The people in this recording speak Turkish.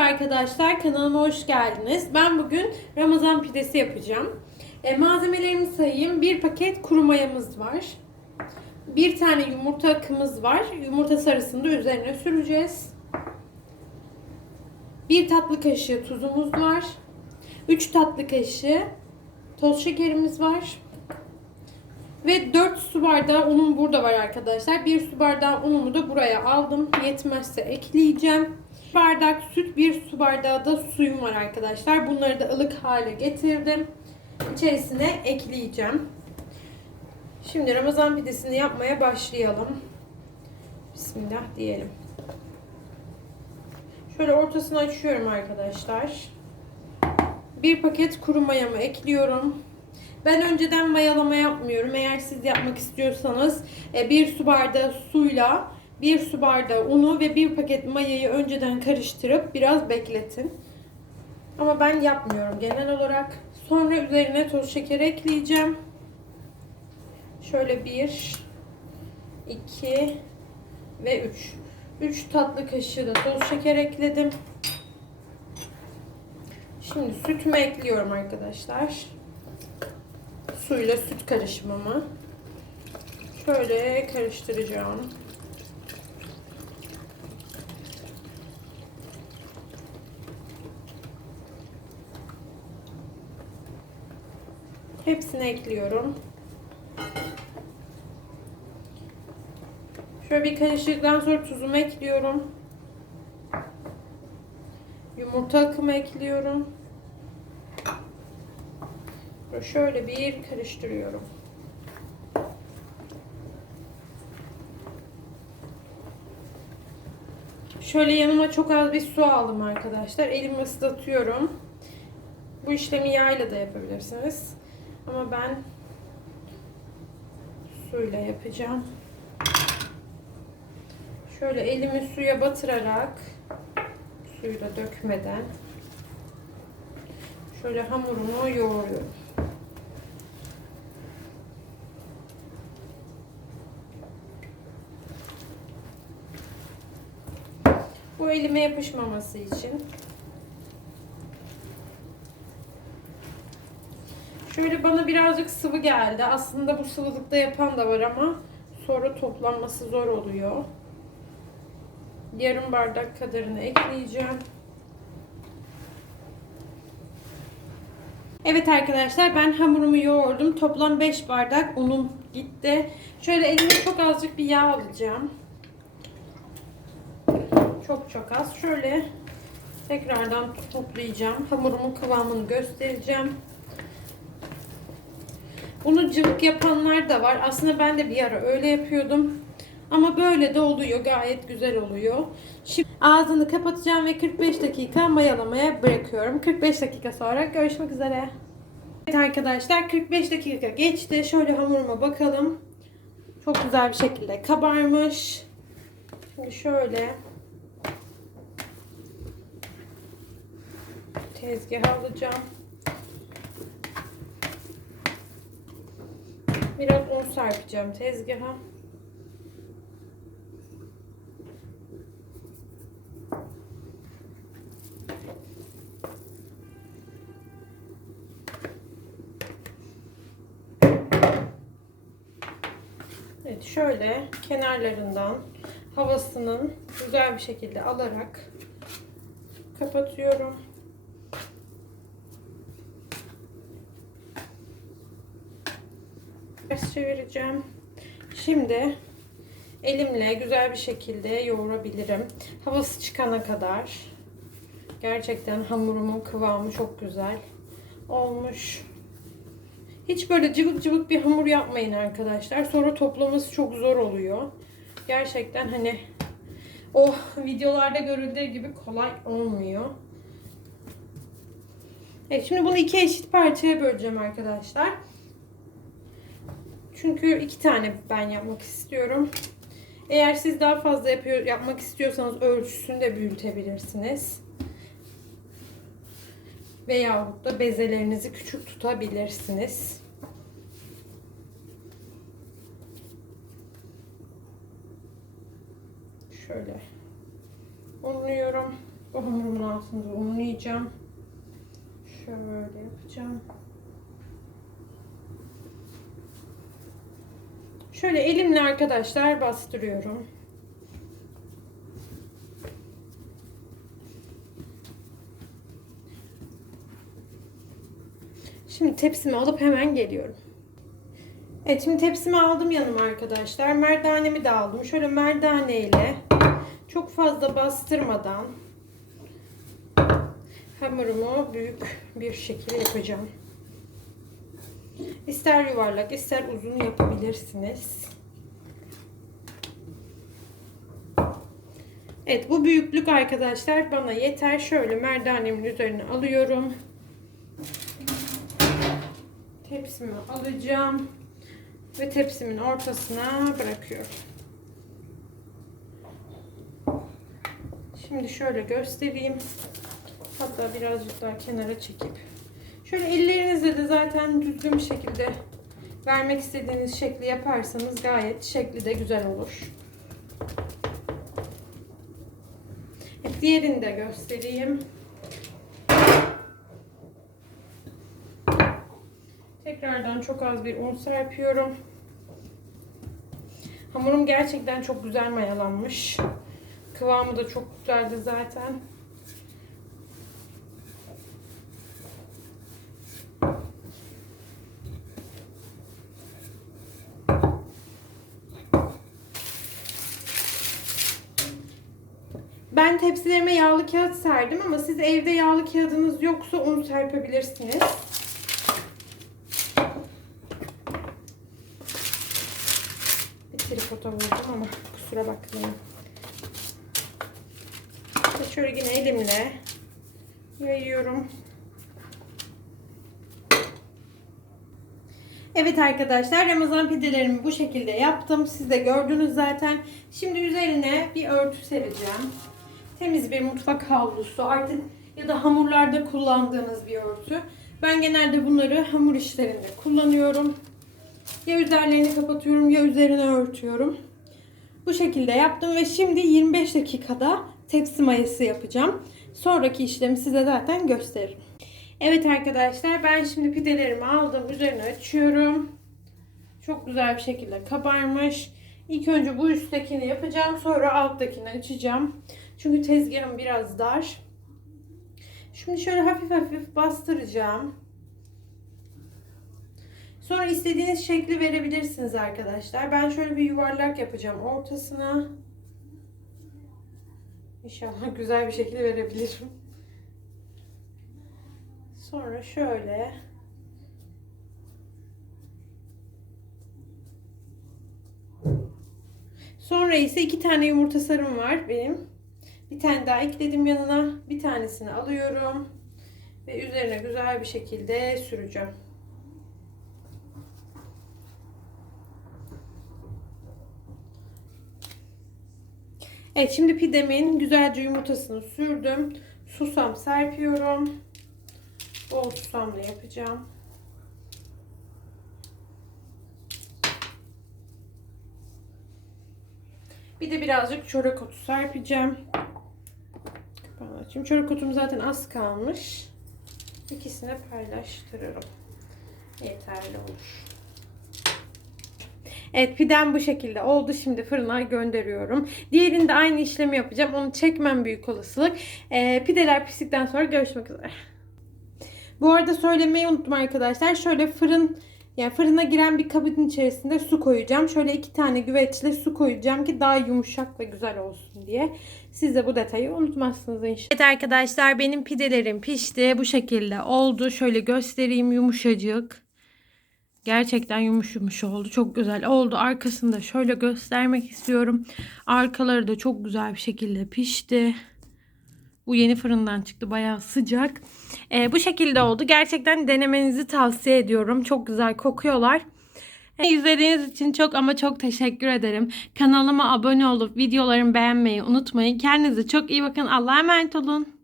Merhaba arkadaşlar, kanalıma hoş geldiniz. Ben bugün Ramazan pidesi yapacağım. E, malzemelerimi sayayım. Bir paket kuru mayamız var. Bir tane yumurta akımız var. Yumurta sarısını da üzerine süreceğiz. Bir tatlı kaşığı tuzumuz var. 3 tatlı kaşığı toz şekerimiz var. Ve 4 su bardağı unum burada var arkadaşlar. 1 su bardağı unumu da buraya aldım. Yetmezse ekleyeceğim. Bir bardak süt, 1 su bardağı da suyum var arkadaşlar. Bunları da ılık hale getirdim. İçerisine ekleyeceğim. Şimdi Ramazan pidesini yapmaya başlayalım. Bismillah diyelim. Şöyle ortasını açıyorum arkadaşlar. Bir paket kuru mayamı ekliyorum. Ben önceden mayalama yapmıyorum. Eğer siz yapmak istiyorsanız e, bir su bardağı suyla bir su bardağı unu ve bir paket mayayı önceden karıştırıp biraz bekletin. Ama ben yapmıyorum genel olarak. Sonra üzerine toz şeker ekleyeceğim. Şöyle bir, iki ve üç. Üç tatlı kaşığı da toz şeker ekledim. Şimdi sütümü ekliyorum arkadaşlar suyla süt karışımımı şöyle karıştıracağım. Hepsini ekliyorum. Şöyle bir karıştıktan sonra tuzumu ekliyorum. Yumurta akımı ekliyorum. Şöyle bir karıştırıyorum. Şöyle yanıma çok az bir su aldım arkadaşlar. Elimi ıslatıyorum. Bu işlemi yağla da yapabilirsiniz. Ama ben suyla yapacağım. Şöyle elimi suya batırarak suyu da dökmeden şöyle hamurumu yoğuruyorum. Bu elime yapışmaması için. Şöyle bana birazcık sıvı geldi. Aslında bu sıvılıkta yapan da var ama sonra toplanması zor oluyor. Yarım bardak kadarını ekleyeceğim. Evet arkadaşlar ben hamurumu yoğurdum. Toplam 5 bardak unum gitti. Şöyle elime çok azıcık bir yağ alacağım. Çok çok az. Şöyle tekrardan toplayacağım. Hamurumun kıvamını göstereceğim. Bunu cıvık yapanlar da var. Aslında ben de bir ara öyle yapıyordum. Ama böyle de oluyor. Gayet güzel oluyor. Şimdi ağzını kapatacağım ve 45 dakika mayalamaya bırakıyorum. 45 dakika sonra görüşmek üzere. Evet arkadaşlar 45 dakika geçti. Şöyle hamuruma bakalım. Çok güzel bir şekilde kabarmış. Şimdi şöyle tezgaha alacağım. Biraz un serpeceğim tezgaha. Evet şöyle kenarlarından havasının güzel bir şekilde alarak kapatıyorum. Ters çevireceğim. Şimdi elimle güzel bir şekilde yoğurabilirim. Havası çıkana kadar. Gerçekten hamurumun kıvamı çok güzel olmuş. Hiç böyle cıvık cıvık bir hamur yapmayın arkadaşlar. Sonra toplaması çok zor oluyor. Gerçekten hani o videolarda görüldüğü gibi kolay olmuyor. Evet şimdi bunu iki eşit parçaya böleceğim arkadaşlar. Çünkü iki tane ben yapmak istiyorum. Eğer siz daha fazla yapıyor, yapmak istiyorsanız ölçüsünü de büyütebilirsiniz. Veyahut da bezelerinizi küçük tutabilirsiniz. Şöyle unluyorum. Bu hamurumun altında unlayacağım. Şöyle yapacağım. Şöyle elimle arkadaşlar bastırıyorum. Şimdi tepsimi alıp hemen geliyorum. Evet şimdi tepsimi aldım yanıma arkadaşlar. Merdanemi de aldım. Şöyle merdane ile çok fazla bastırmadan hamurumu büyük bir şekilde yapacağım. İster yuvarlak ister uzun yapabilirsiniz. Evet bu büyüklük arkadaşlar bana yeter. Şöyle merdanemin üzerine alıyorum. Tepsimi alacağım ve tepsimin ortasına bırakıyorum. Şimdi şöyle göstereyim. Hatta birazcık daha kenara çekip. Şöyle ellerinizle de zaten düzgün bir şekilde vermek istediğiniz şekli yaparsanız gayet şekli de güzel olur. Diğerini de göstereyim. Tekrardan çok az bir un serpiyorum. Hamurum gerçekten çok güzel mayalanmış. Kıvamı da çok güzeldi zaten. Ben tepsilerime yağlı kağıt serdim ama siz evde yağlı kağıdınız yoksa un serpebilirsiniz. Bir tripoda vurdum ama kusura bakmayın. Ve Şöyle yine elimle yayıyorum. Evet arkadaşlar Ramazan pidelerimi bu şekilde yaptım. Siz de gördünüz zaten. Şimdi üzerine bir örtü sereceğim. Temiz bir mutfak havlusu artık ya da hamurlarda kullandığınız bir örtü. Ben genelde bunları hamur işlerinde kullanıyorum. Ya üzerlerini kapatıyorum ya üzerine örtüyorum. Bu şekilde yaptım ve şimdi 25 dakikada tepsi mayası yapacağım. Sonraki işlemi size zaten gösteririm. Evet arkadaşlar ben şimdi pidelerimi aldım. Üzerine açıyorum. Çok güzel bir şekilde kabarmış. İlk önce bu üsttekini yapacağım. Sonra alttakini açacağım. Çünkü tezgahım biraz dar. Şimdi şöyle hafif hafif bastıracağım. Sonra istediğiniz şekli verebilirsiniz arkadaşlar. Ben şöyle bir yuvarlak yapacağım ortasına. İnşallah güzel bir şekilde verebilirim. Sonra şöyle Sonra ise iki tane yumurta sarım var benim. Bir tane daha ekledim yanına. Bir tanesini alıyorum. Ve üzerine güzel bir şekilde süreceğim. Evet şimdi pidemin güzelce yumurtasını sürdüm. Susam serpiyorum. Bol susamla yapacağım. Bir de birazcık çörek otu serpeceğim. Açayım. Çörek otum zaten az kalmış. İkisini paylaştırırım. Yeterli olur. Evet pidem bu şekilde oldu. Şimdi fırına gönderiyorum. Diğerinde aynı işlemi yapacağım. Onu çekmem büyük olasılık. Ee, pideler piştikten sonra görüşmek üzere. Bu arada söylemeyi unuttum arkadaşlar. Şöyle fırın yani fırına giren bir kabın içerisinde su koyacağım. Şöyle iki tane güveçle su koyacağım ki daha yumuşak ve güzel olsun diye. Siz de bu detayı unutmazsınız inşallah. Evet arkadaşlar benim pidelerim pişti. Bu şekilde oldu. Şöyle göstereyim yumuşacık. Gerçekten yumuş yumuş oldu. Çok güzel oldu. Arkasını da şöyle göstermek istiyorum. Arkaları da çok güzel bir şekilde pişti. Bu yeni fırından çıktı. Bayağı sıcak. Ee, bu şekilde oldu. Gerçekten denemenizi tavsiye ediyorum. Çok güzel kokuyorlar. Ee, İzlediğiniz için çok ama çok teşekkür ederim. Kanalıma abone olup videolarımı beğenmeyi unutmayın. Kendinize çok iyi bakın. Allah'a emanet olun.